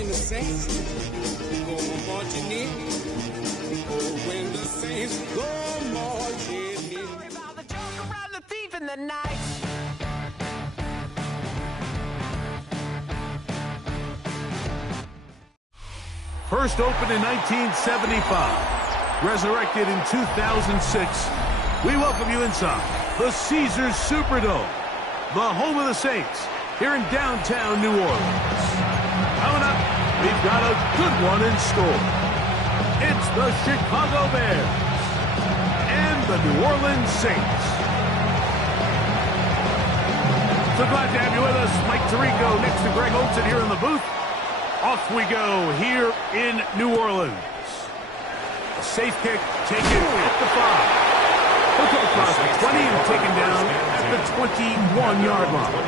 when the saints go marching in. Oh, when the saints go marching in. Story about the joker and the thief in the night. First opened in 1975, resurrected in 2006. We welcome you inside the Caesars Superdome, the home of the Saints, here in downtown New Orleans. Coming up, we've got a good one in store. It's the Chicago Bears and the New Orleans Saints. So glad to have you with us. Mike Tirico next to Greg Olson here in the booth. Off we go here in New Orleans. A safe kick taken at the 5. He'll come across the 20 and taken down at the 21-yard line.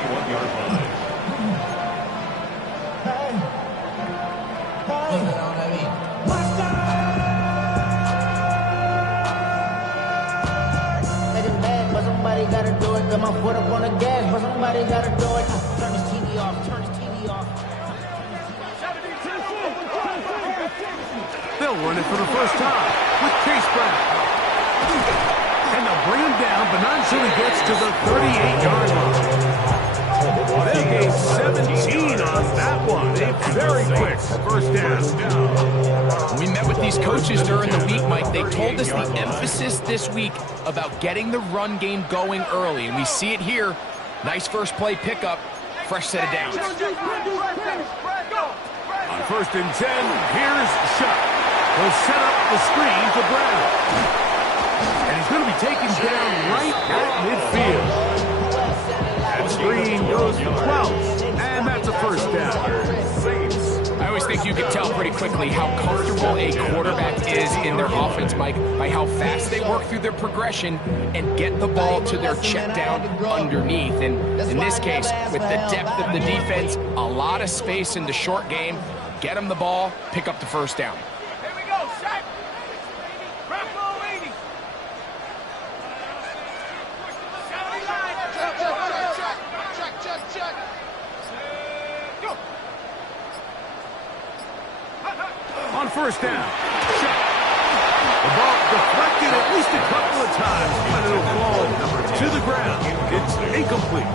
But somebody gotta do it. Got my foot up on the gas, but somebody gotta do it. Turn his TV off, turn his TV off. They'll run it for the first time with Chase Brown. And they'll bring him down, but not until he gets to the 38-yard line. They'll gain 17 on that one. A very quick first down. We met with these coaches during the week, Mike. They told us the emphasis this week about getting the run game going early, and we see it here. Nice first play pickup, fresh set of downs. On first and 10, here's Shuck. He'll set up the screen to Brown. And he's going to be taken down right at midfield. That screen goes to 12, and that's a first down. I always think you can tell pretty quickly how comfortable a quarterback is in their offense, Mike, by how fast they work through their progression and get the ball to their check down underneath. And in this case, with the depth of the defense, a lot of space in the short game, get them the ball, pick up the first down. Here we go, Shaq. Rambo 80. Check. Go. On first down, Shuck. The ball deflected at least a couple of times, but it'll fall to the ground. It's incomplete.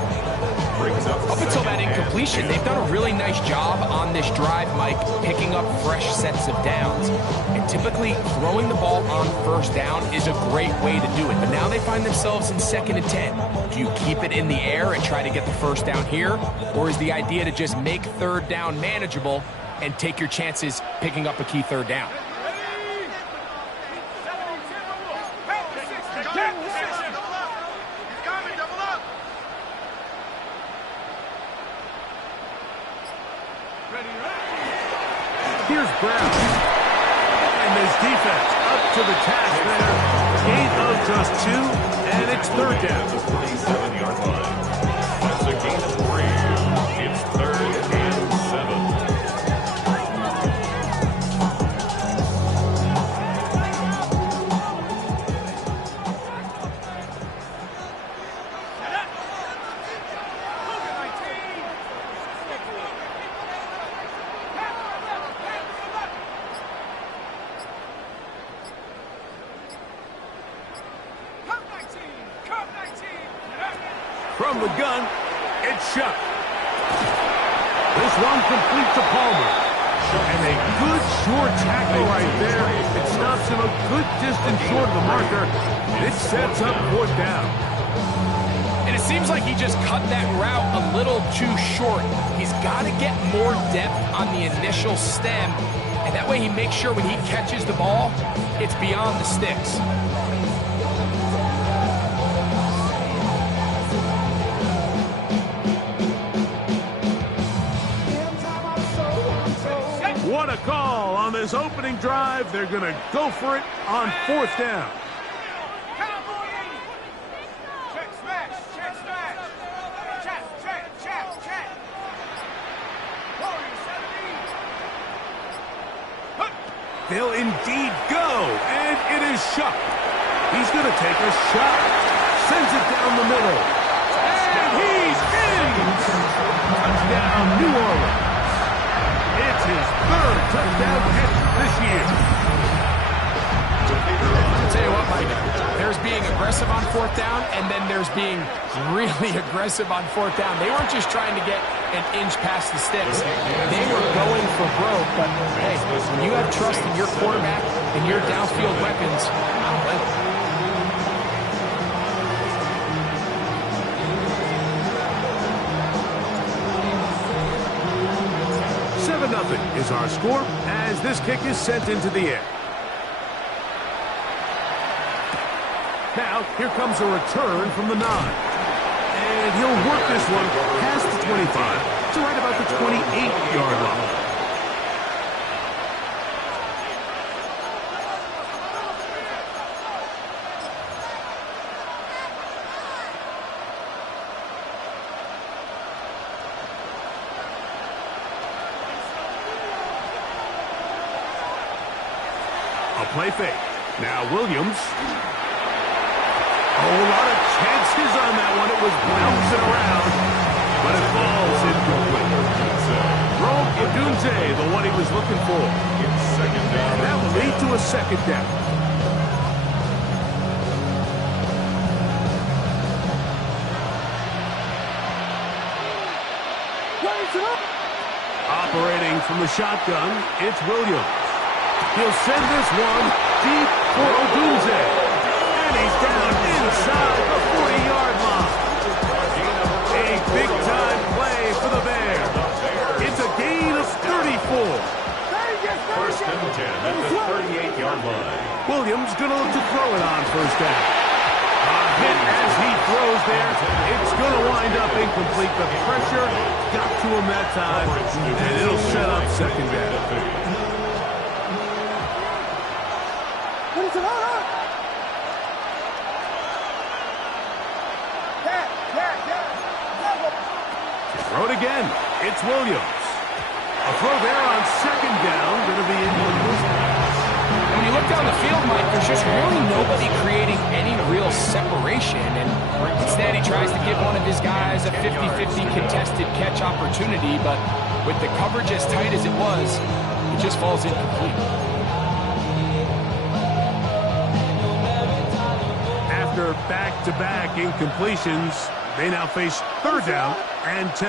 Up until that incompletion, they've done a really nice job on this drive, Mike, picking up fresh sets of downs. And typically, throwing the ball on first down is a great way to do it. But now they find themselves in 2nd and 10. Do you keep it in the air and try to get the first down here? Or is the idea to just make third down manageable and take your chances picking up a key third down? Here's Brown. And his defense up to the task there. Gain of just 2, and it's third down. 47-yard line. That's a gain of 3. It's 3rd and 7. From the gun, it's Shuck. This one complete to Palmer. And a good short tackle right there. It stops him a good distance short of the marker. And it sets up fourth down. And it seems like he just cut that route a little too short. He's got to get more depth on the initial stem. And that way he makes sure when he catches the ball, it's beyond the sticks. What a call on this opening drive. They're going to go for it on fourth down. They'll indeed go, and it is Shuck. He's going to take a shot. Sends it down the middle. And he's in! Touchdown, New Orleans. It's his third touchdown catch this year. I'll tell you what, Mike, there's being aggressive on fourth down, and then there's being really aggressive on fourth down. They weren't just trying to get an inch past the sticks. They were going for broke, but hey, when you have trust in your quarterback and your downfield weapons, I don't blame them. 7-0 is our score as this kick is sent into the air. Now, here comes a return from the 9. And he'll work this one past the 25 to right about the 28-yard line. A play fake. Now Williams. A whole lot of chances on that one. It was bouncing around, but it falls incomplete. Rome Odunze, the one he was looking for. And that will lead to a second down. Operating from the shotgun, it's Williams. He'll send this one deep for Odunze. And he's down inside the 40-yard line. A big-time play for the Bears. It's a gain of 34. First and 10 at the 38-yard line. Williams going to look to throw it on first down. A hit as he throws there. It's going to wind up incomplete. The pressure got to him that time, and it'll set up second down. Throw it again. It's Williams. A throw there on second down. Going to be incomplete. When you look down the field, Mike, there's just really nobody creating any real separation. And instead, he tries to give one of his guys a 50-50 contested catch opportunity. But with the coverage as tight as it was, it just falls incomplete. After back-to-back incompletions, they now face third down and 10.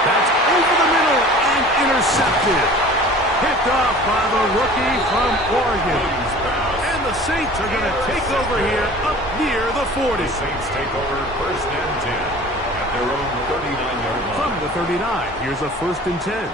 That's over the middle and intercepted. Picked off by the rookie from Oregon. And the Saints are going to take over here up near the 40. The Saints take over first and 10 at their own 39-yard line. From the 39, here's a first and 10.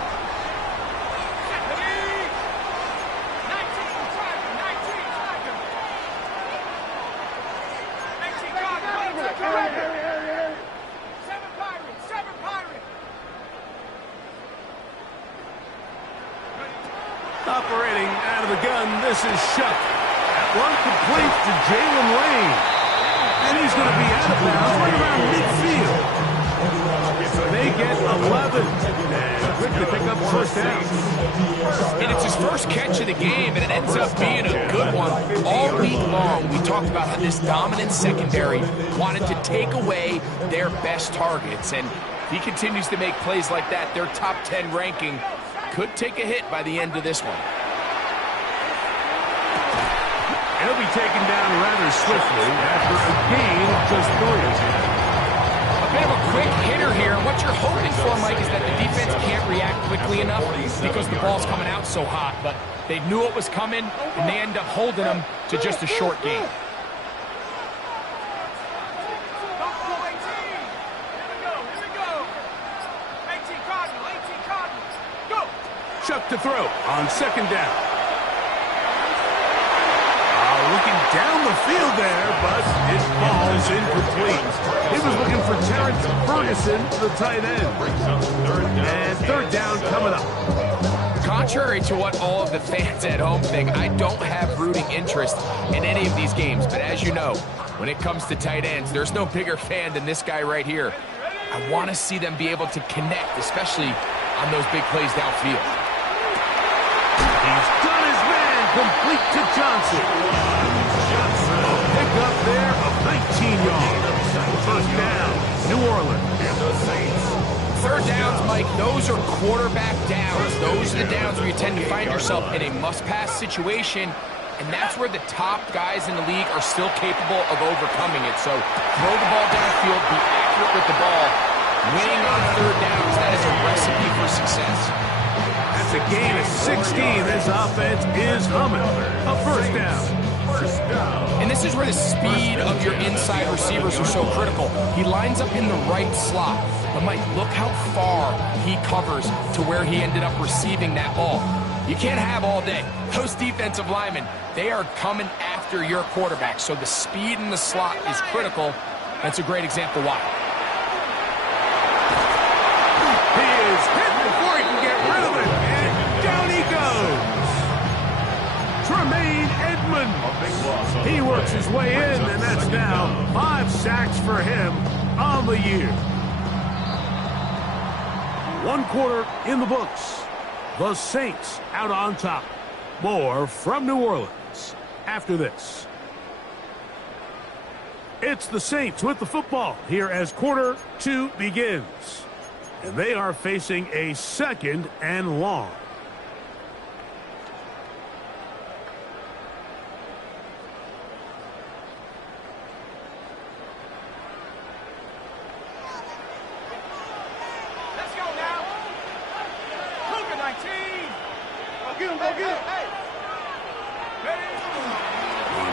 Operating out of the gun, this is Shuck. That one complete to Jalen Lane. And he's going to be out of bounds right around midfield. They get 11. And quick to pick up first down. And it's his first catch of the game, and it ends up being a good one. All week long, we talked about how this dominant secondary wanted to take away their best targets. And if he continues to make plays like that, their top 10 ranking could take a hit by the end of this one. He'll be taken down rather swiftly after a gain of just 3. A bit of a quick hitter here. What you're hoping for, Mike, is that the defense can't react quickly enough because the ball's coming out so hot. But they knew it was coming, and they end up holding them to just a short gain. Chuck to throw on second down. Looking down the field there, but it falls incomplete. He was looking for Terrence Ferguson, the tight end. And third down coming up. Contrary to what all of the fans at home think, I don't have rooting interest in any of these games. But as you know, when it comes to tight ends, there's no bigger fan than this guy right here. I want to see them be able to connect, especially on those big plays downfield. He's done his man, complete to Johnson. Pick up there of 19 yards. First down, New Orleans. And the Saints third downs, Mike, those are quarterback downs. Those are the downs where you tend to find yourself in a must-pass situation, and that's where the top guys in the league are still capable of overcoming it. So throw the ball downfield, be accurate with the ball. Winning on third downs, that is a recipe for success. That's a gain of 16. This offense is humming. A first down. And this is where the speed of your inside receivers are so critical. He lines up in the right slot. But Mike, look how far he covers to where he ended up receiving that ball. You can't have all day. Those defensive linemen, they are coming after your quarterback. So the speed in the slot is critical. That's a great example why. He is hit before he can get rid of it. And down he goes. Tremaine Edmonds. He works his way in, and that's now 5 sacks for him on the year. 1 quarter in the books. The Saints out on top. More from New Orleans after this. It's the Saints with the football here as quarter 2 begins. And they are facing a 2nd and long.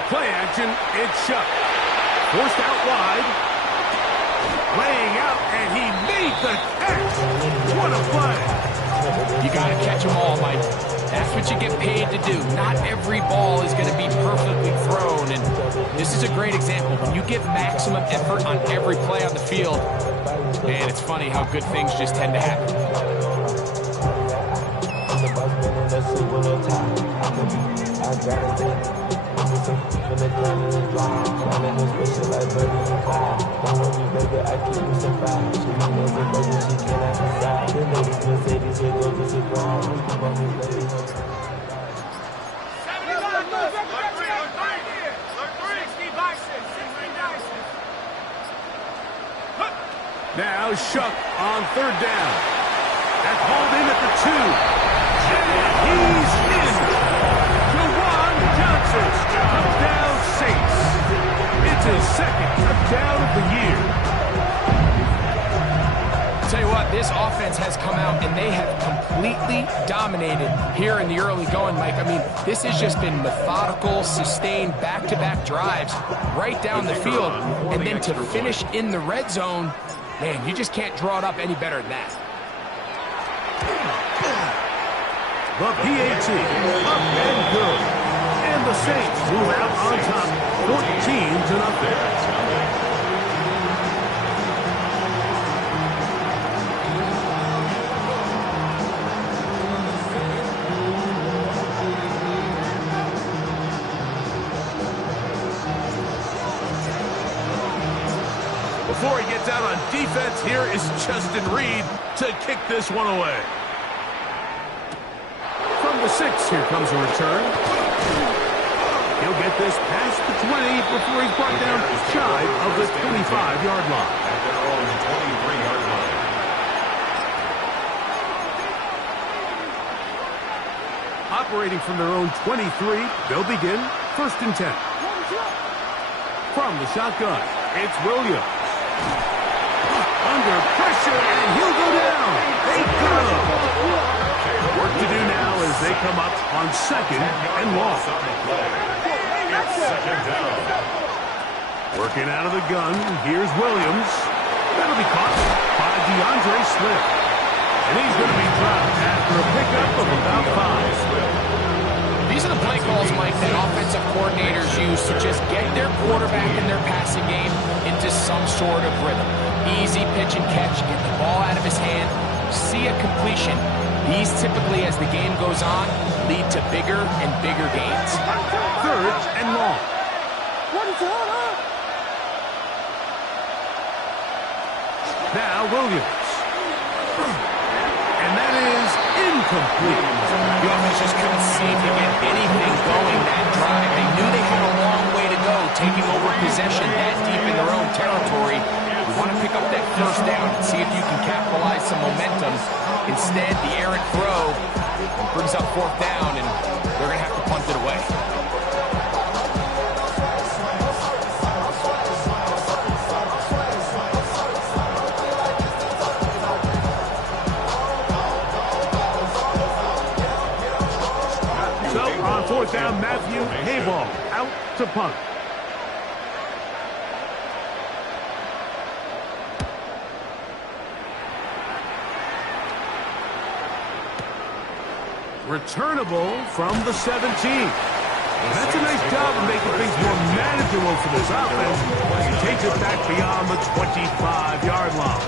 Play action, it's Chuck. Forced out wide. Laying out, and he made the catch. What a play. You got to catch them all, Mike. That's what you get paid to do. Not every ball is going to be perfectly thrown, and this is a great example. When you give maximum effort on every play on the field, man, it's funny how good things just tend to happen. Now Shuck on 3rd down. That's hauled in at the 2. And he's in. Jawan Johnson, touchdown Saints. It's his 2nd touchdown of the year. I'll tell you what, this offense has come out and they have completely dominated here in the early going, Mike. I mean, this has just been methodical, sustained, back-to-back drives right down the field. And then to finish in the red zone, man, you just can't draw it up any better than that. The PAT, up and good. And the Saints move out on top, 14-0. Before he gets out on defense, here is Justin Reed to kick this one away. From the 6, here comes a return. He'll get this past the 20 before he's brought down shy of the 25-yard line. At their own 23-yard line. Operating from their own 23, they'll begin 1st and 10. From the shotgun, it's Williams. Under pressure, and he'll go down. They got him. Work to do now as they come up on 2nd and long. It's 2nd down. Working out of the gun, here's Williams. That'll be caught by DeAndre Swift. And he's going to be dropped after a pickup of about 5. These are the play calls, Mike, that offensive coordinators use to just get their quarterback and their passing game into some sort of rhythm. Easy pitch and catch, get the ball out of his hand, see a completion. These typically, as the game goes on, lead to bigger and bigger gains. 3rd and long. Now Williams. And that is incomplete. The offense just couldn't seem to get anything going that drive. They knew they had a long way to go, taking over possession that deep in their own territory. You want to pick up that first down and see if you can capitalize some momentum. Instead, the errant throw brings up fourth down, and they're going to have to punt it away. So on fourth down, Matthew Hayball out to punt. Returnable from the 17. That's a nice job of making things more manageable for this offense as he takes it back beyond the 25-yard line.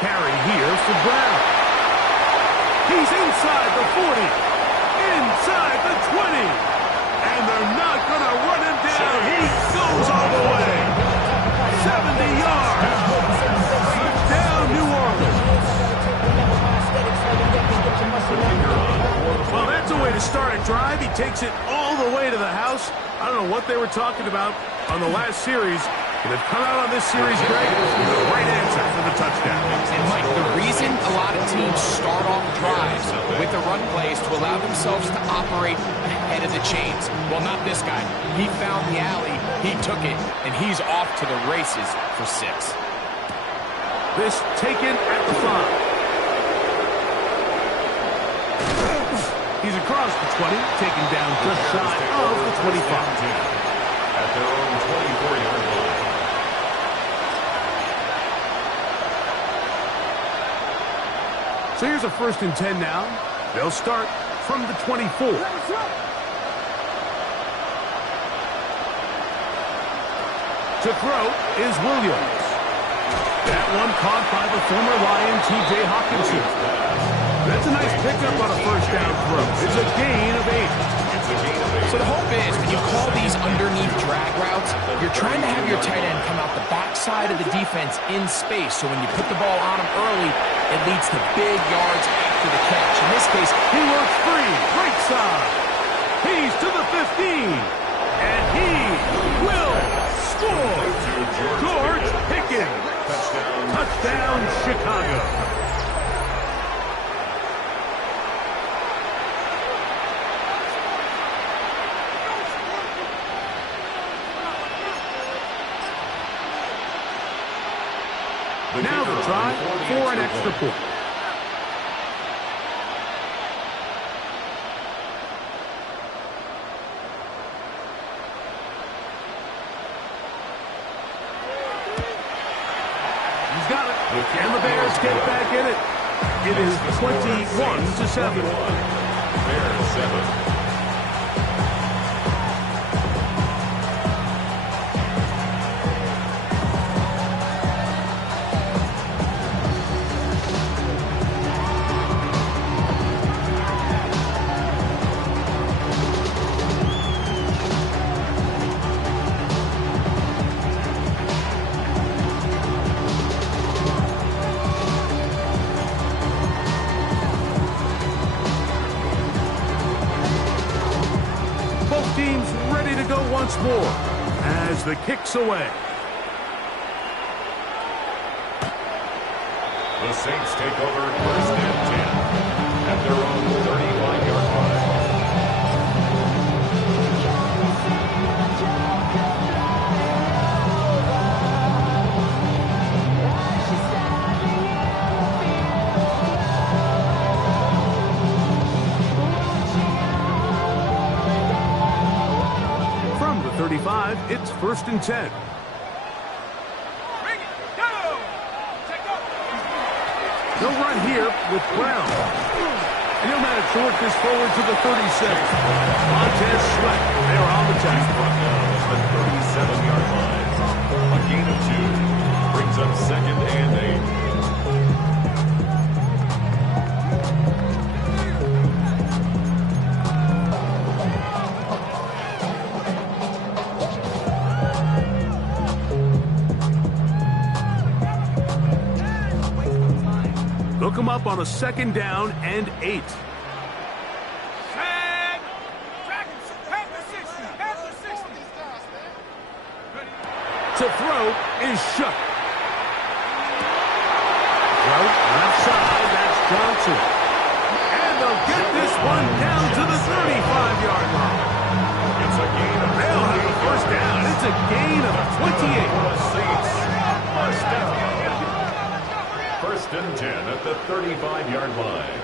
Carry here for Brown. He's inside the 40, inside the 20, and they're not going to run him down. He goes all the way. 70 yards. Down New Orleans. Well, that's a way to start a drive. He takes it all the way to the house. I don't know what they were talking about on the last series. They've come out on this series great. The right answer for the touchdown. And Mike, the reason a lot of teams start off drives with the run plays to allow themselves to operate ahead of the chains. Well, not this guy. He found the alley, he took it, and he's off to the races for 6. This taken at the 5. He's across the 20, taken down just shy of the 25. At their own 24-yard line. So here's a 1st and 10 now. They'll start from the 24. To throw is Williams. That one caught by the former Lion, T.J. Hawkinson. That's a nice pickup on a 1st down throw. It's a gain of 8. So the hope is when you call these underneath drag routes, you're trying to have your tight end come out the backside of the defense in space. So when you put the ball on him early, it leads to big yards after the catch. In this case, he works free, right side. He's to the 15, and he will score. George Pickens. Touchdown, Chicago. Now the try for an extra point. He's got it. And the Bears get back in it. It is 21-7. Bears 7. Teams ready to go once more as the kick's away. The Saints take over 1st and 10 at their own 35-yard line. From the 35, it's 1st and 10. They'll run here with Brown. And he'll manage to work this forward to the 37. Montez Sweat, they're on the tackle. The 37-yard line. A gain of 2 brings up 2nd and 8. come up on a 2nd down and 8. To throw is Shuck. Throw left side, that's Johnson. And they'll get this one down to the 35-yard line. It's a gain of They'll have the first down. It's a gain of 28. First and 10 at the 35-yard line.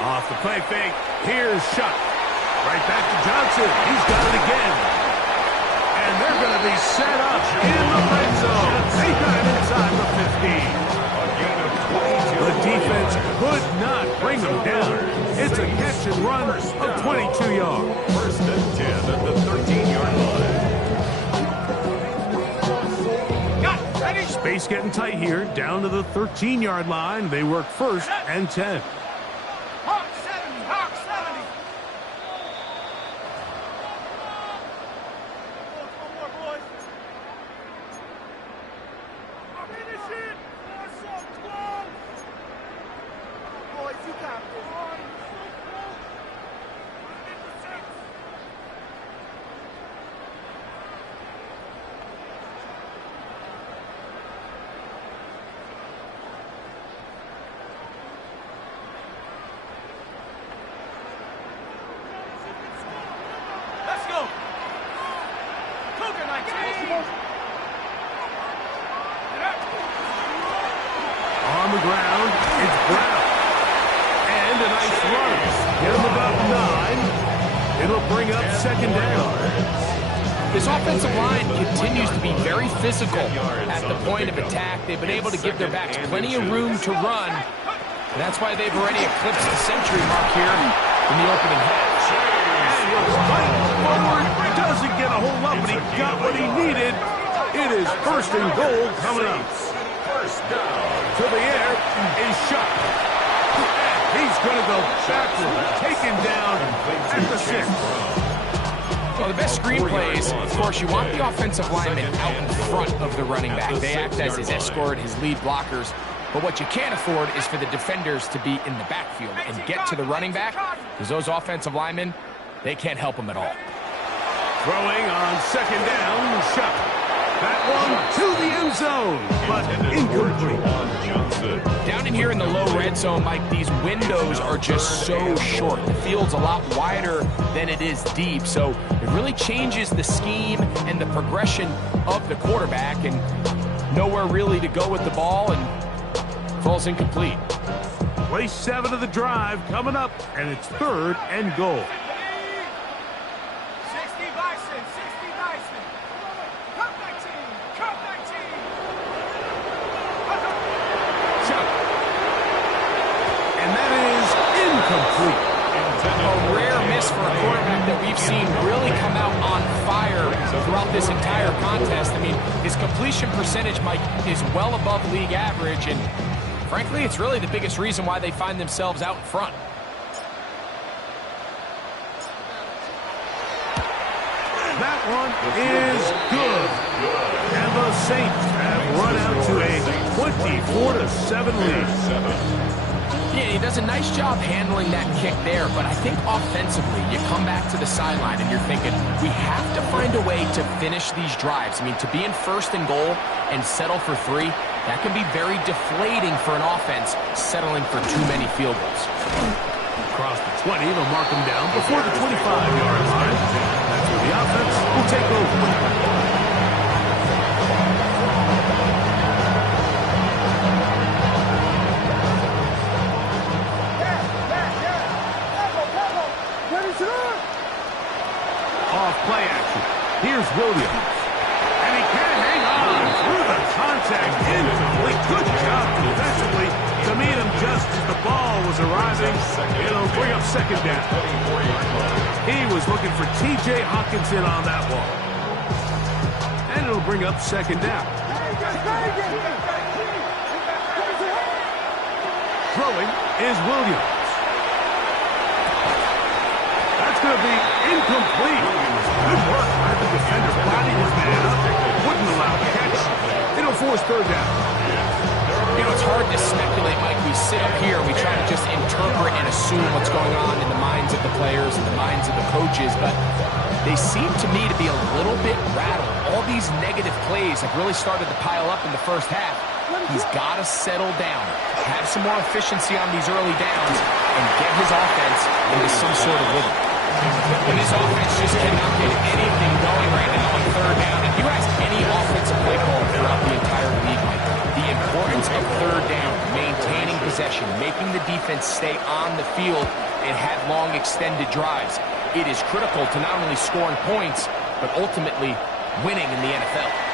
Off the play fake, here's Shuck. Right back to Johnson. He's got it again. And they're going to be set up in the red zone. They got it inside the 15. A gain of 22. The defense could not bring them down. It's a catch and run of 22 yards. First and 10 at the 13-yard line. Space getting tight here. Down to the 13-yard line. They work 1st and 10. On the ground, it's Brown. And a nice run. Get him about 9. It'll bring up 2nd down. This offensive line continues to be very physical at the point of attack. They've been able to give their backs plenty of room to run. And that's why they've already eclipsed the century mark here in the opening half. Forward, doesn't get a whole lot, but he got what he needed. It is 1st and goal coming up. First down. To the air is Shuck. He's going to go backward, taken down at the 6. Well, the best screen plays, of course, you want the offensive lineman out in front of the running back. They act as his escort, his lead blockers. But what you can't afford is for the defenders to be in the backfield and get to the running back, because those offensive linemen, they can't help them at all. Throwing on 2nd down, Shuck. That one to the end zone, but incomplete. Down in here in the low red zone, Mike, these windows are just so short. The field's a lot wider than it is deep, so it really changes the scheme and the progression of the quarterback, and nowhere really to go with the ball, and falls incomplete. Play 7 of the drive coming up, and it's 3rd and goal. Complete. A rare miss for a quarterback that we've seen really come out on fire throughout this entire contest. I mean, his completion percentage, Mike, is well above league average, and frankly, it's really the biggest reason why they find themselves out in front. That one is good. And the Saints have run out to a 24-7 lead. Yeah, he does a nice job handling that kick there, but I think offensively, you come back to the sideline and you're thinking, we have to find a way to finish these drives. I mean, to be in 1st and goal and settle for 3, that can be very deflating for an offense settling for too many field goals. Across the 20, they'll mark them down before the 25-yard line. That's where the offense will take over. Play action. Here's Williams. And he can't hang on through the contact. Incomplete. Good job defensively to meet him just as the ball was arriving. It'll bring up 2nd down. He was looking for T.J. Hawkinson on that one. And it'll bring up 2nd down. Throwing is Williams. That's going to be incomplete. Good work by the defender. Body his man up. Wouldn't allow a catch. It'll force 3rd down. hard to speculate, Mike. We sit up here and we try to just interpret and assume what's going on in the minds of the players and the minds of the coaches, but they seem to me to be a little bit rattled. All these negative plays have really started to pile up in the first half. He's got to settle down, have some more efficiency on these early downs, and get his offense into some sort of rhythm. And his offense just cannot get anything going right now on third down. And you ask any offensive play caller throughout the entire league, Mike, the importance of third down, maintaining possession, making the defense stay on the field and have long extended drives. It is critical to not only scoring points, but ultimately winning in the NFL.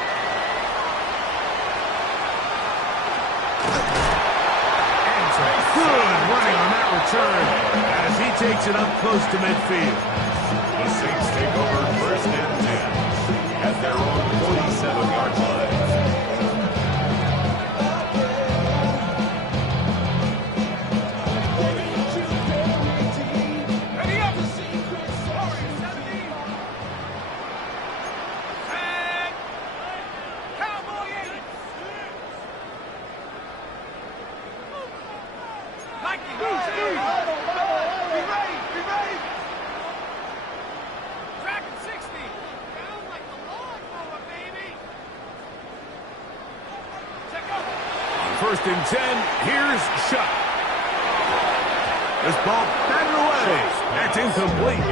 Good running on that return as he takes it up close to midfield. The Saints take over first and 10 at their own 47-yard line. First and 10, here's Shuck. This ball batted away. That's incomplete.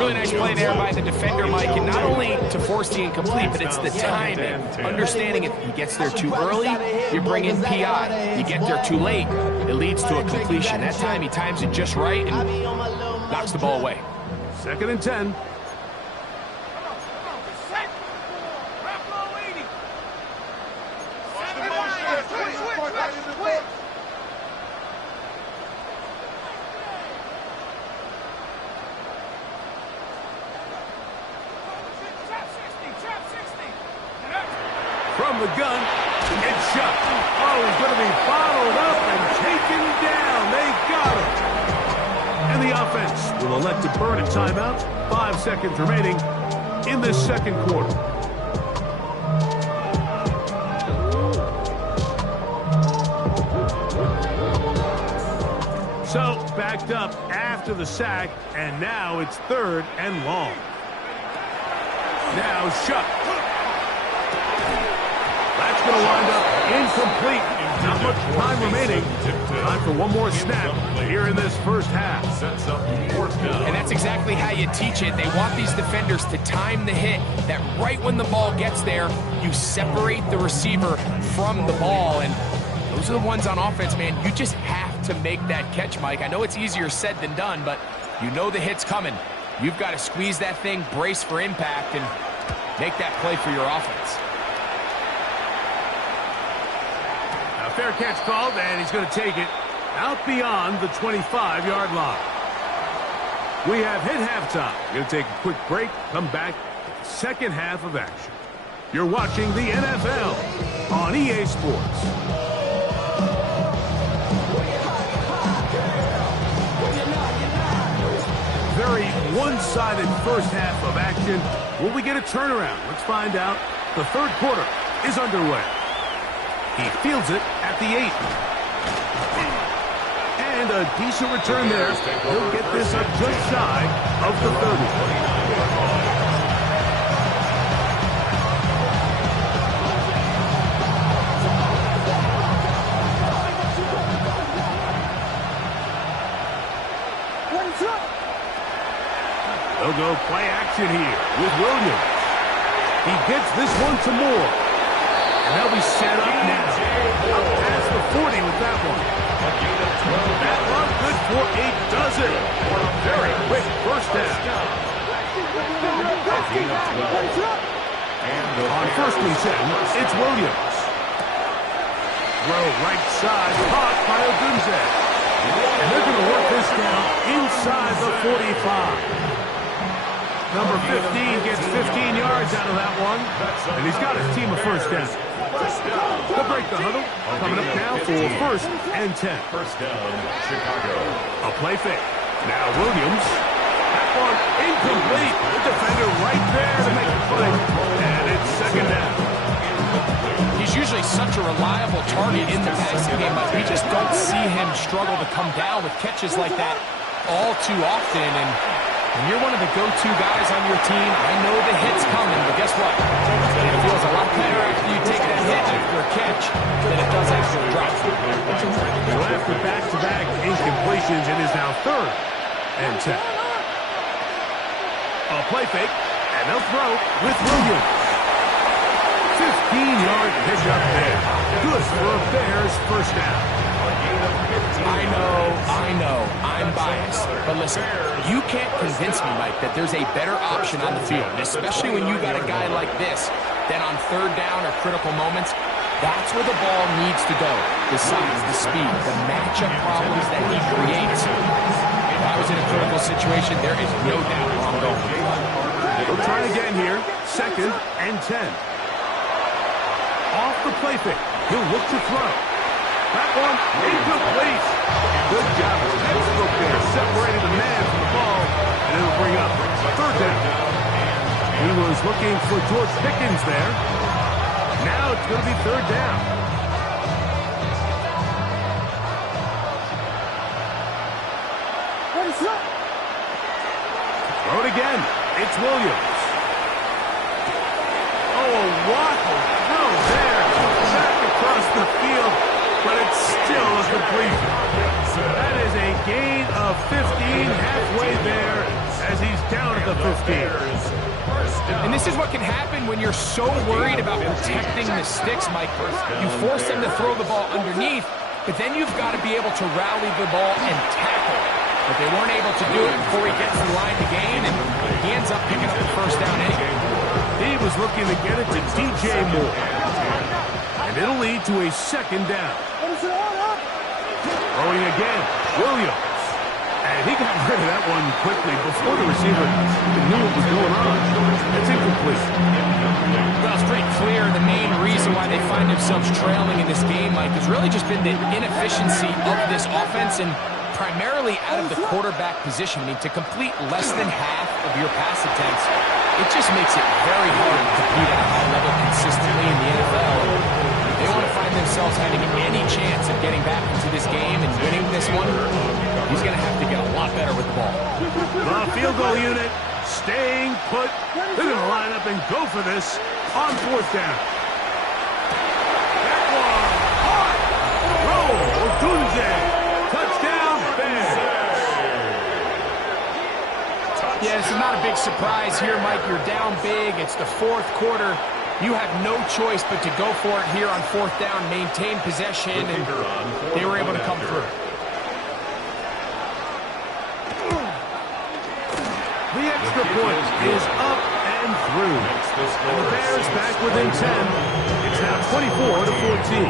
Really nice play there by the defender, Mike, and not only to force the incomplete, but it's the timing. Understanding if he gets there too early, you bring in PI. You get there too late, it leads to a completion. That time he times it just right and knocks the ball away. Second and 10. From the gun, it's Shuck. Oh, he's going to be bottled up and taken down. They got him. And the offense will elect to burn a timeout. 5 seconds remaining in this second quarter. So, backed up after the sack, and now it's third and long. Now Shuck. That's going to wind up incomplete. Not much time remaining. Time for one more snap here in this first half. And that's exactly how you teach it. They want these defenders to time the hit, that right when the ball gets there, you separate the receiver from the ball. And those are the ones on offense, man. You just have to make that catch, Mike. I know it's easier said than done, but you know the hit's coming. You've got to squeeze that thing, brace for impact, and make that play for your offense. Now, fair catch called, and he's going to take it out beyond the 25-yard line. We have hit halftime. We're going to take a quick break, come back with the second half of action. You're watching the NFL on EA Sports. Very one-sided first half of action. Will we get a turnaround? Let's find out. The third quarter is underway. He fields it at the 8. And a decent return there. He'll get this up just shy of the 30. They'll go play action here with Williams. He gets this one to Moore. And they'll be set up now. Up past the 40 with that one. That run good for a dozen. Very quick first down. On first and 10, it's Williams. Throw right side, caught by Odunze. And they're going to work this down inside the 45. Number 15 gets 15 yards out of that one, and he's got his team a first down. They'll break the huddle. Coming up now for first and 10. First down, Chicago. A play fake. Now Williams. That one incomplete. The defender right there to make the play. And it's second down. He's usually such such a reliable target in the passing game, but we just don't see him struggle to come down with catches like that all too often. And when you're one of the go-to guys on your team, I know the hit's coming, but guess what? It feels a lot better after you take that hit after a catch than it does after a drop. So after back-to-back incompletions, it is now 3rd and 10. A play fake, and they'll throw with Williams. 15-yard pickup there. Good for a Bears first down. I know, I'm biased. But listen, you can't convince me, Mike, that there's a better option on the field, especially when you got a guy like this, than on 3rd down or critical moments. That's where the ball needs to go. The size, the speed, the matchup problems that he creates. If I was in a critical situation, there is no doubt where I'm going. We'll try again here. 2nd and 10. Off the play fake. He'll look to throw. That one incomplete. Good job. Textbook there. Separated the man from the ball. And it'll bring up 3rd down. He was looking for George Pickens there. Now it's going to be 3rd down. What is up? Throw it again. It's Williams. Oh, what a throw there. Back across the field, but it's still a completion. That is a gain of 15 halfway there as he's down at the 15. And this is what can happen when you're so worried about protecting the sticks, Mike. You force them to throw the ball underneath, but then you've got to be able to rally the ball and tackle. But they weren't able to do it before he gets the line to gain, and he ends up picking up the first down anyway. He was looking to get it to DJ Moore. And it'll lead to a 2nd down. Throwing again, Williams. And he got rid of that one quickly before the receiver knew what was going on. It's incomplete. Well, it's pretty clear the main reason why they find themselves trailing in this game, Mike, has really just been the inefficiency of this offense and primarily out of the quarterback position. I mean, to complete less than half of your pass attempts, it just makes it very hard to compete at a high level consistently in the NFL. They want to find themselves having any chance of getting back into this game and winning this one. He's going to have to get a lot better with the ball. The field goal unit staying put. They're going to line up and go for this on 4th down. That one hard. Roll. Odunze. Touchdown, Bears. Yeah, this is not a big surprise here, Mike. You're down big. It's the 4th quarter. You have no choice but to go for it here on 4th down, maintain possession, and they were able to come through. The extra point is up and through. And the Bears back within 10. It's now 24-14.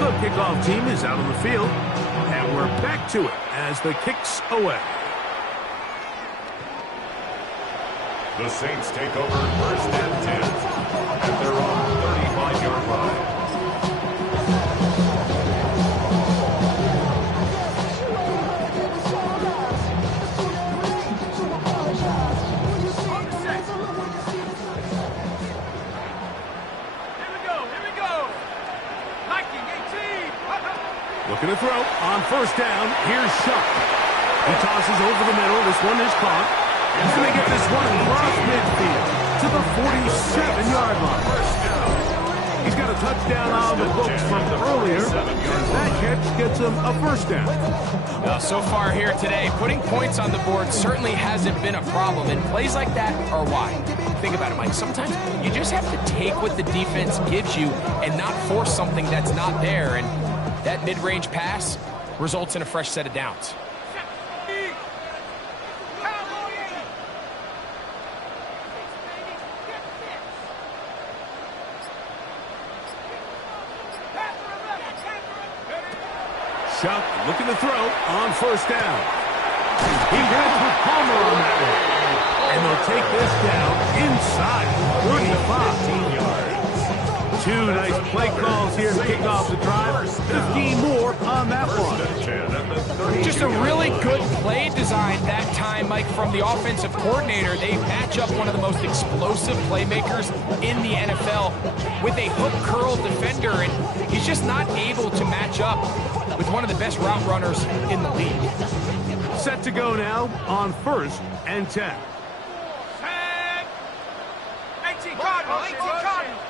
The kickoff team is out on the field, and we're back to it as the kick's away. The Saints take over 1st and 10 at their own 35-yard line. Looking to throw on 1st down. Here's Shuck. He tosses over the middle. This one is caught. He's going to get this one across midfield to the 47-yard line. He's got a touchdown on the books from earlier, and that catch gets him a 1st down. Well, so far here today, putting points on the board certainly hasn't been a problem, and plays like that are why. Think about it, Mike. Sometimes you just have to take what the defense gives you and not force something that's not there, and that mid-range pass results in a fresh set of downs. Shuck looking to throw on 1st down. He runs with Palmer on that one. And they'll take this down inside 35 yards. Two nice play calls here to kick off the drive. 15 more on that one. Just a really good play design that time, Mike, from the offensive coordinator. They match up one of the most explosive playmakers in the NFL with a hook curl defender, and he's just not able to match up with one of the best route runners in the league. Set to go now on 1st and 10. 18 Cardinal, 18 Cardinal.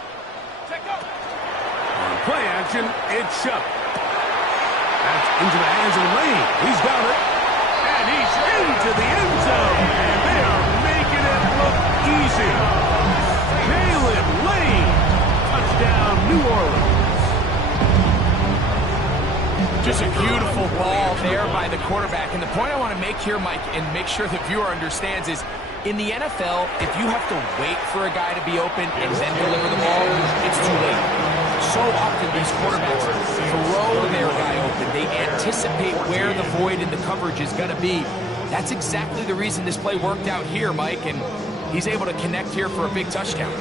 On play action, it's Shuck. That's into the hands of Lane. He's got it. And he's into the end zone. And they are making it look easy. Jalen Lane. Touchdown, New Orleans. Just a beautiful ball there by the quarterback. And the point I want to make here, Mike, and make sure the viewer understands is, in the NFL, if you have to wait for a guy to be open and then deliver the ball, it's too late. So often these quarterbacks throw their guy open. They anticipate where the void in the coverage is going to be. That's exactly the reason this play worked out here, Mike, and he's able to connect here for a big touchdown.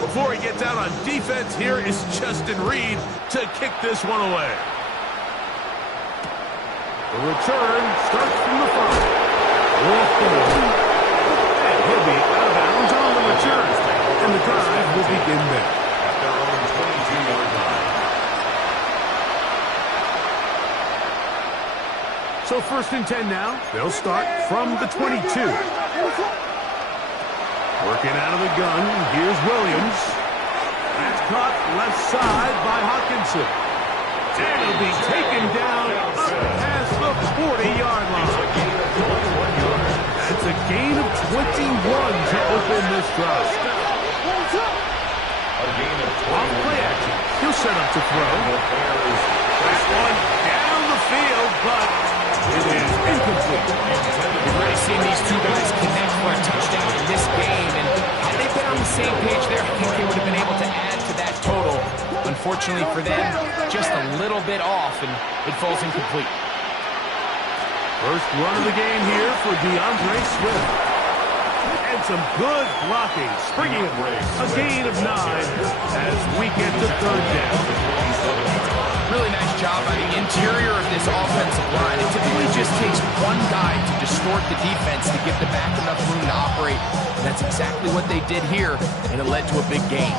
Before he gets out on defense, here is Justin Reed to kick this one away. The return starts from the 5. And he'll be out of bounds on the return. And the drive will begin there. At their own 22-yard line. So 1st and 10 now. They'll start from the 22. Working out of the gun, here's Williams. That's caught left side by Hawkinson. And he'll be taken down up past the 40-yard line. That's a gain of 21 to open this drive. Off play action. He'll set up to throw. That one down the field, but it is incomplete. We've already seen these two guys connect for a touchdown in this game, and had they been on the same page there, I think they would have been able to add to that total. Unfortunately for them, just a little bit off, and it falls incomplete. First run of the game here for DeAndre Swift. And some good blocking, springing a gain of 9 as we get to 3rd down. Really nice job by the interior of this offensive line. It typically just takes one guy to distort the defense to give the back enough room to operate. And that's exactly what they did here, and it led to a big gain.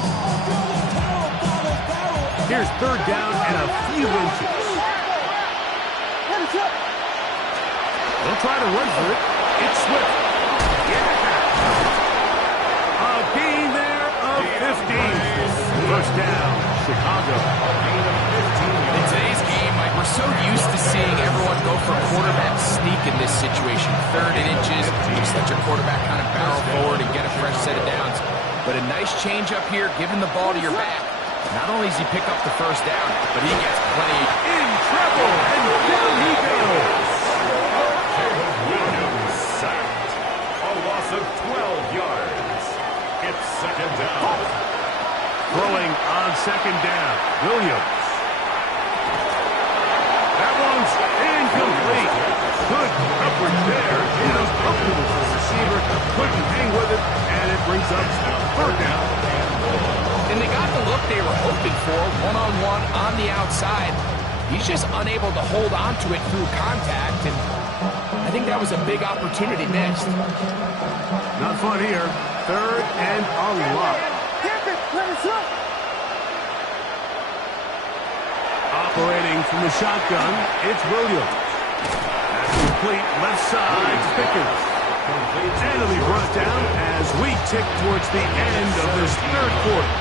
Here's 3rd down and a few inches. They'll try to run for it. It's Swift. Yeah! A gain there of 15. 1st down, Chicago. In today's game, Mike, we're so used to seeing everyone go for a quarterback sneak in this situation. 3rd and inches, just let your quarterback kind of barrel forward and get a fresh set of downs. But a nice change up here, giving the ball to your back. Not only does he pick up the 1st down, but he gets plenty. In trouble, and down he goes. Williams sacked. A loss of 12 yards. It's 2nd down. Throwing on 2nd down, Williams. That one's incomplete. Good coverage there. And uncomfortable for the receiver. Couldn't hang with it, and it brings up 3rd down. And they got the look they were hoping for, one-on-one on the outside. He's just unable to hold on to it through contact, and I think that was a big opportunity missed. Not fun here. 3rd and a lot. Operating from the shotgun, it's Williams. That's complete left side to Pickens. And it'll be brought down as we tick towards the end of this 3rd quarter.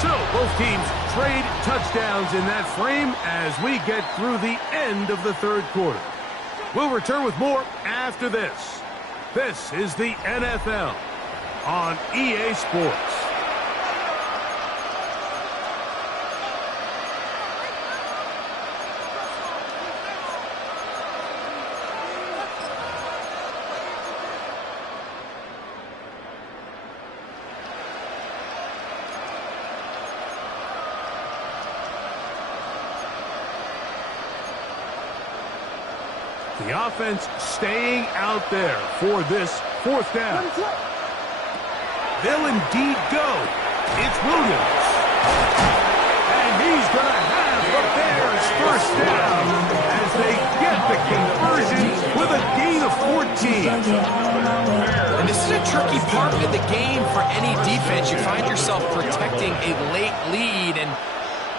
So both teams trade touchdowns in that frame as we get through the end of the 3rd quarter. We'll return with more after this. This is the NFL on EA Sports. The offense staying out there for this fourth down. They'll indeed go. It's Williams. And he's going to have the Bears first down as they get the conversion with a gain of 14. And this is a tricky part of the game for any defense. You find yourself protecting a late lead, and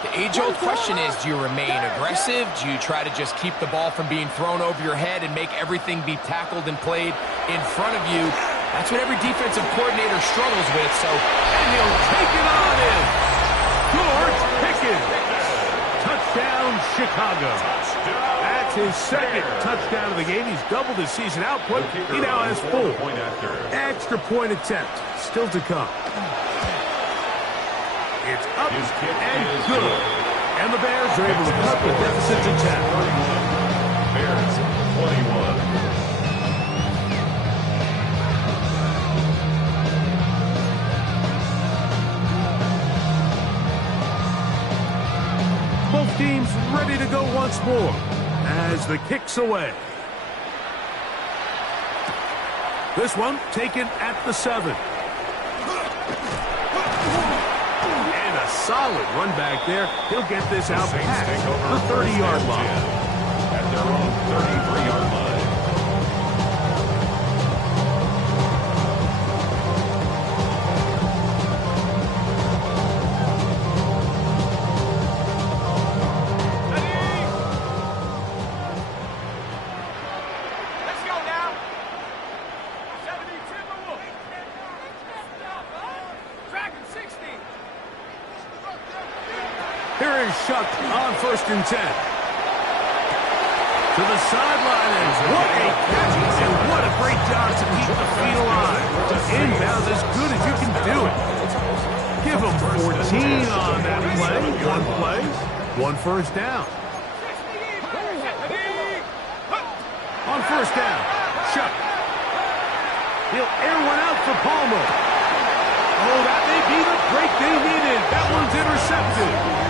the age-old question is, do you remain aggressive? Do you try to just keep the ball from being thrown over your head and make everything be tackled and played in front of you? That's what every defensive coordinator struggles with. And he'll take it on in. George Pickens. Touchdown, Chicago. That's his second touchdown of the game. He's doubled his season output. He now has 4. Extra point attempt still to come. It's up and good. And the Bears are able to cut the deficit to 10. Bears 21. Both teams ready to go once more as the kick's away. This one taken at the 7. Solid run back there. He'll get this out past the 30-yard line. At their own 33-yard line. Let's go now. Dragon 60. Here is Shuck on 1st and 10. To the sideline, and what a catch, and what a great job to keep the feet alive. Inbound as good as you can do it. Give him 14 on that play. One play, 1 first down. On 1st down, Shuck. He'll air one out for Palmer. Oh, that may be the break they needed. That one's intercepted.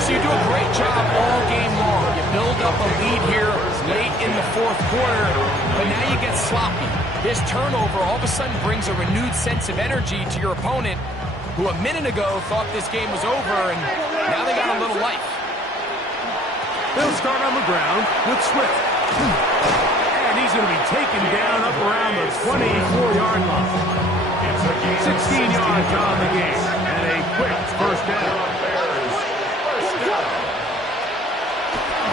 So you do a great job all game long. You build up a lead here late in the 4th quarter, but now you get sloppy. This turnover all of a sudden brings a renewed sense of energy to your opponent, who a minute ago thought this game was over, and now they got a little life. They'll start on the ground with Swift. And he's going to be taken down up around the 24-yard line. 16 yards on the game, and a quick first down.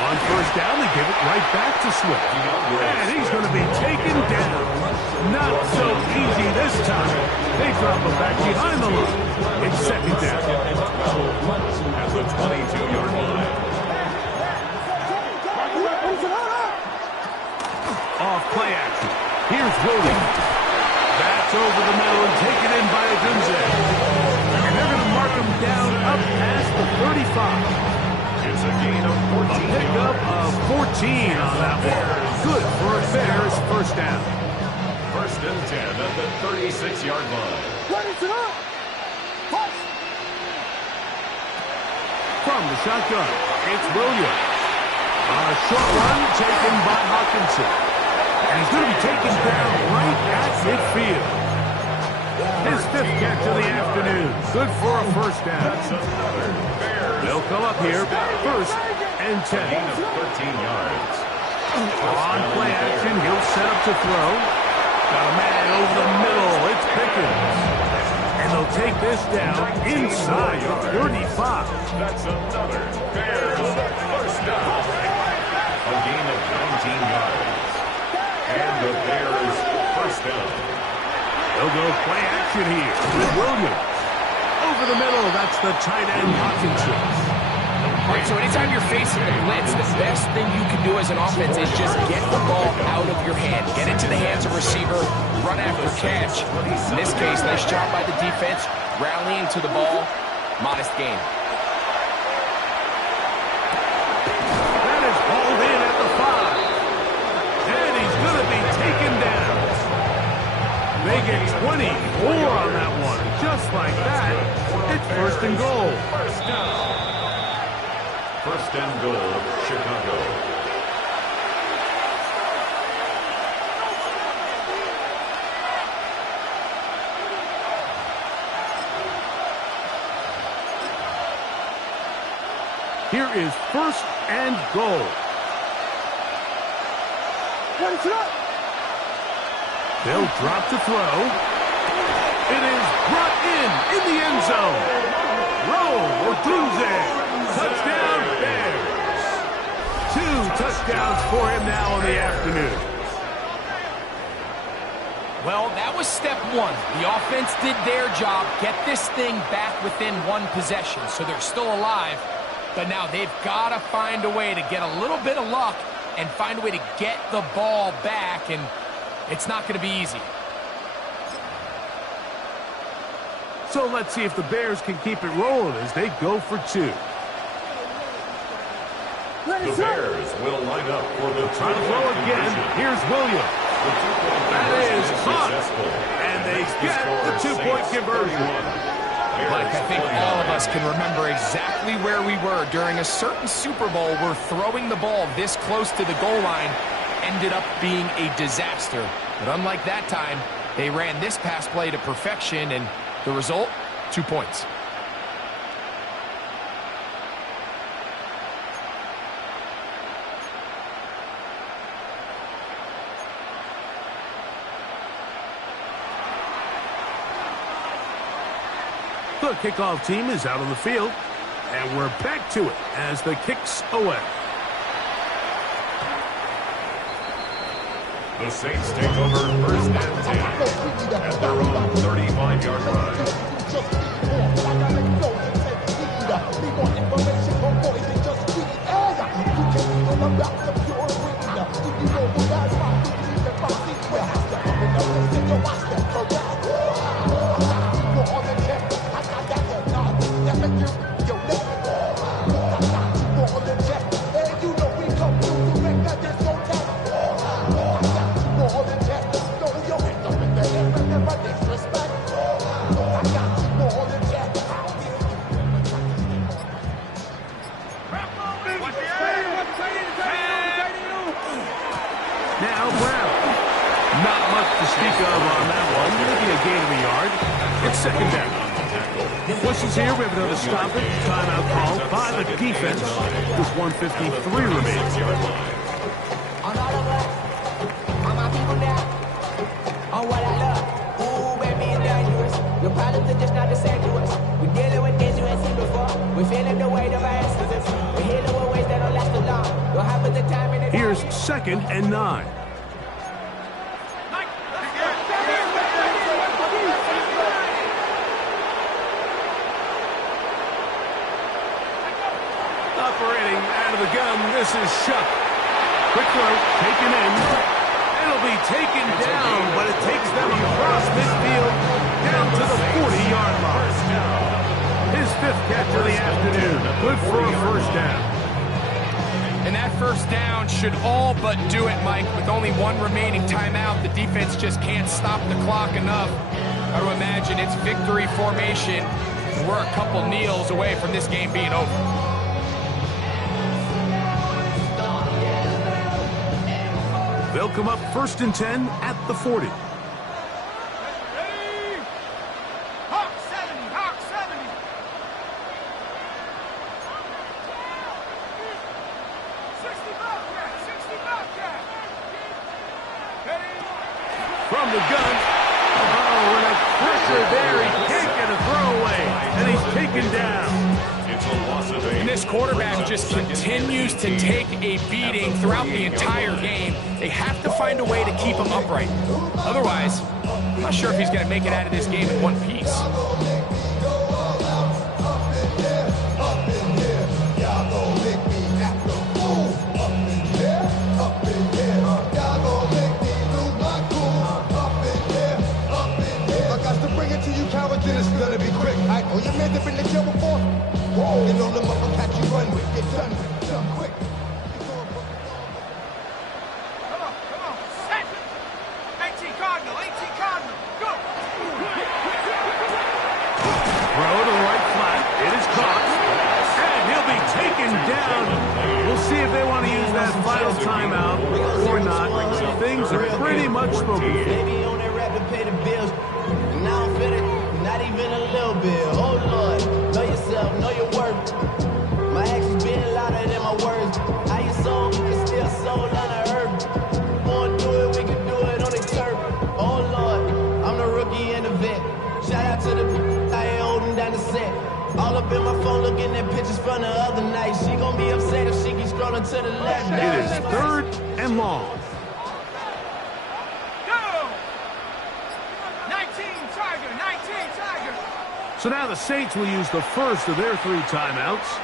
On 1st down, they give it right back to Swift. And he's going to be taken down. Not so easy this time. They drop him back behind the line. It's 2nd down. At the 22-yard line. Off play action. Here's Williams. That's over the middle and taken in by Odunze. And they're going to mark him down up past the 35. It's a gain of 14. A pickup of 14 on that one. Good for a Bears first down. 1st and 10 at the 36-yard line. From the shotgun, it's Williams. A short run taken by Hawkinson. And he's going to be taken down right at midfield. His 5th catch of the afternoon. Good for a first down. They'll come up here, 1st and 10. Gain of 13 yards. On play action, he'll set up to throw. Got a man over the middle. It's Pickens. And they'll take this down inside the 35. That's another Bears first down. A gain of 19 yards. And the Bears first down. They'll go play action here with Williams. Over the middle, that's the tight end Hawkinson. All right, so anytime you're facing a blitz, the best thing you can do as an offense is just get the ball out of your hand. Get into the hands of receiver, run after catch. In this case, nice job by the defense, rallying to the ball. Modest gain. That is hauled in at the 5. And he's going to be taken down. They get 24 on that one. Just like that, it's 1st and goal. First down. 1st and goal, Chicago. Here is first and goal. They'll drop to throw. It is brought in the end zone. Rodriguez. Touchdown, Bears. 2 touchdowns for him now in the afternoon. Well, that was step one. The offense did their job, get this thing back within 1 possession, so they're still alive. But now they've got to find a way to get a little bit of luck and find a way to get the ball back, and it's not going to be easy. So let's see if the Bears can keep it rolling as they go for 2. The Bears will line up for the Trying to throw again. Here's Williams. That is caught. And they get the 2-point conversion. Mike, I think all of us can remember exactly where we were during a certain Super Bowl where throwing the ball this close to the goal line ended up being a disaster. But unlike that time, they ran this pass play to perfection, and the result, 2 points. The kickoff team is out on the field, and we're back to it as the kick's away. The Saints take over first and 10 at their own 35-yard line. Now Brown. Not much to speak of on that one. Maybe a gain of a yard. It's second down. Whistles here. We have another stoppage. Timeout call by the defense. With 1:53 remaining. On what I love. Ooh, baby, it's dangerous. Your problems are just not the same to us. We're dealing with things you ain't seen before. We're feeling the weight of our incidents. We're healing with ways that don't last too long. Don't have the time in it. Here's second and 9. Operating out of the gun, this is Shuck. Quick throw, taken in. It'll be taken down, but it takes them across midfield down to the 40-yard line. His 5th catch of the afternoon. Good for a first down. And that first down should all but do it, Mike. With only 1 remaining timeout, the defense just can't stop the clock enough. I would imagine it's victory formation. We're a couple kneels away from this game being over. They'll come up first and 10 at the 40. From the gun. Oh, and a pressure there. He can't get a throwaway, and he's taken down. It's a loss of 8. And this quarterback just continues to take a beating throughout the entire game. They have to find a way to keep him upright. Otherwise, I'm not sure if he's going to make it out of this game in one piece. It's gonna be quick. I know your man have been in jail before. Whoa, and all them up and catch you run with. Get done quick. Come on. Set. 18 Cardinal, go. Throw to the right flat. It is caught. And he'll be taken down. We'll see if they want to use that final timeout or not. Things are pretty much spoken for. Baby on that rap and pay the bills. Now I'm feeling not even a little bit. Oh Lord, know yourself, know your worth. My actions being gon' look in that pictures from the other night. She gon' be upset if she keeps scrolling to the left. It is third and long. Go! 19 Tiger. So now the Saints will use the first of their 3 timeouts.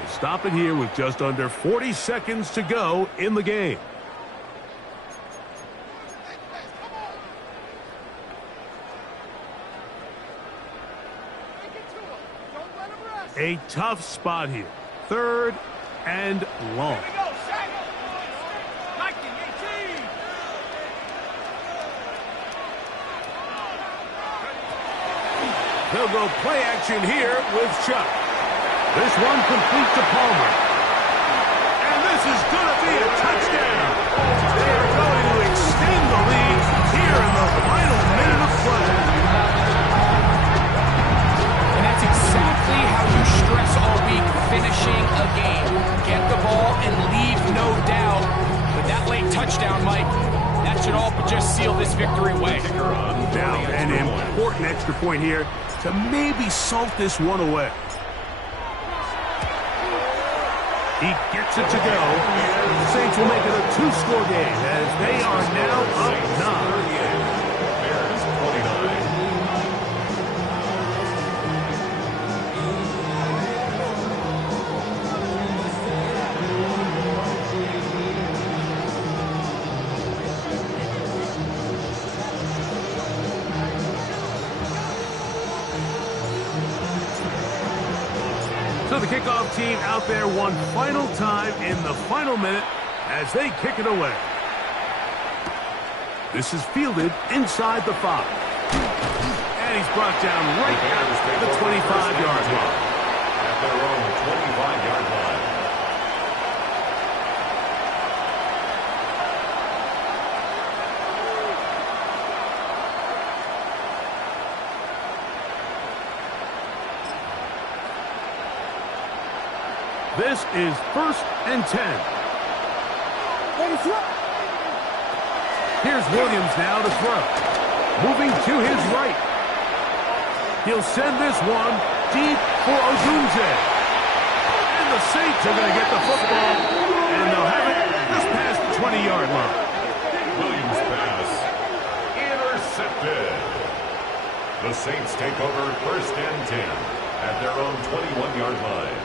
We'll stop it here with just under 40 seconds to go in the game. A tough spot here. Third and long. They'll go play action here with Chuck. This one complete to Palmer. And this is going to be a touchdown. They are going to extend the lead here in the final minute of play. And that's exactly how you stress all week finishing a game. Get the ball and leave no doubt. But that late touchdown, Mike, that should all but just seal this victory away. Now, an important extra point here to maybe salt this one away. He gets it to go. The Saints will make it a 2-score game as they are now up 9. Bears 29. So the kickoff team out there one final time in the final minute as they kick it away. This is fielded inside the 5. And he's brought down right at the 25-yard line. At their own 25-yard line. This is 1st and 10. Here's Williams now to throw. Moving to his right. He'll send this one deep for Odunze. And the Saints are going to get the football, and they'll have it just past the 20-yard line. Williams pass. Intercepted. The Saints take over 1st and 10 at their own 21-yard line.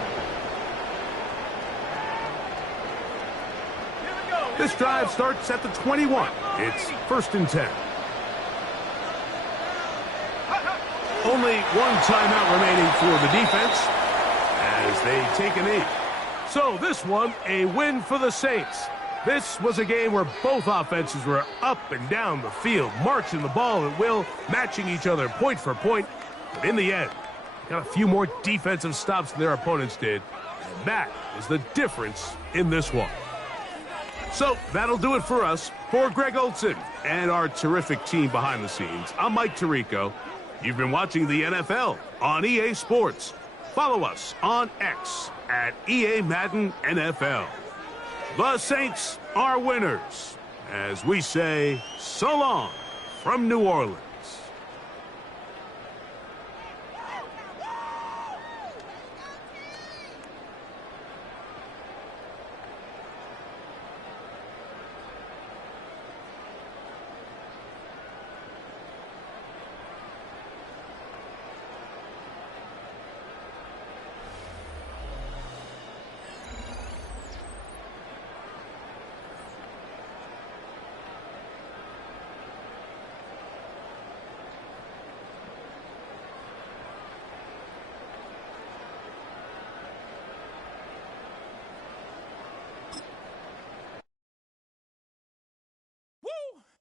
This drive starts at the 21. It's 1st and 10. Only one timeout remaining for the defense as they take a knee. So this one, a win for the Saints. This was a game where both offenses were up and down the field, marching the ball at will, matching each other point for point. But in the end, got a few more defensive stops than their opponents did. And that is the difference in this one. So that'll do it for us. For Greg Olson and our terrific team behind the scenes, I'm Mike Tirico. You've been watching the NFL on EA Sports. Follow us on X at EA Madden NFL. The Saints are winners, as we say so long from New Orleans.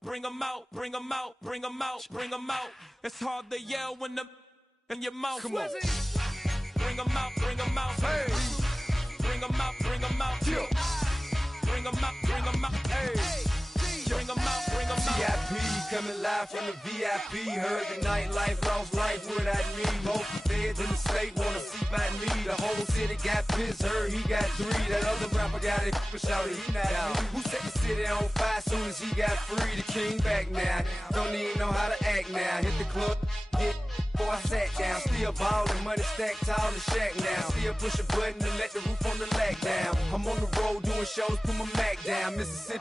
Bring 'em out, bring 'em out, bring 'em out, bring 'em out. It's hard to yell when the in your mouth. Come on. Bring 'em out, bring 'em out. Hey. Bring 'em out, bring 'em out. Yeah. Bring 'em out, bring 'em out. Hey. Bring 'em out, bring 'em out. VIP coming live from the VIP. Heard the nightlife, lost life without me. Both feds in the state wanna see my me. The whole city got pissed, heard he got 3. That other rapper got it, but shouted he not out. Who set the city on fire soon as he got free? The king back now. Don't even know how to act now. Hit the club, get before I sat down. Still ballin', money stacked tall in shack now. Still push a button and let the roof on the lag down. I'm on the road doing shows, put my Mac down. Mississippi